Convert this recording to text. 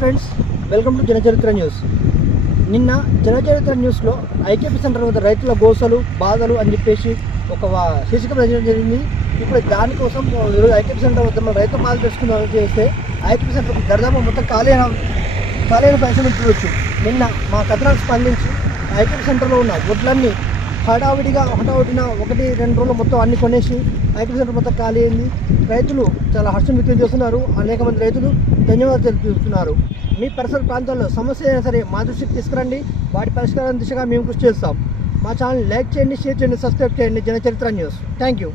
Friends, welcome to జనచరిత్ర news. నిన్న జనచరిత్ర న్యూస్లో IKP centre వద్ద రైతుల గోసలు బాధలు అని చెప్పేసి ఒక శీర్షిక ప్రచురించడం జరిగింది. ఇప్పుడు దానికోసం ఈరోజు ఐకేపీ సెంటర్ వద్ద మనం రైతు బాధలు తెలుసుకుందాం చేస్తే ఐకేపీ సెంటర్ దర్దాపు మొత్తం ఖాళీ అయిన పరిస్థితులు చూడవచ్చు. నిన్న మా కథనాలకు స్పందించి ఐకేపీ సెంటర్లో ఉన్న వడ్లన్నీ హడావిడిన 1-2 రోజులు మొత్తం అన్ని కొనేసి ఐకేపీ సెంటర్ మొత్తం ఖాళీ అయింది. రైతులు చాలా హర్షం వ్యక్తం చేస్తున్నారు. అనేక మంది రైతులు ధన్యవాదాలు తెలుపుతున్నారు. మీ పరిసర ప్రాంతాల్లో సమస్య అయినా సరే మా దృష్టికి తీసుకురండి, వాటి పరిష్కారం దిశగా మేము కృషి చేస్తాం. మా ఛానల్ లైక్ చేయండి, షేర్ చేయండి, సబ్స్క్రైబ్ చేయండి. జనచరిత్ర న్యూస్. Thank you.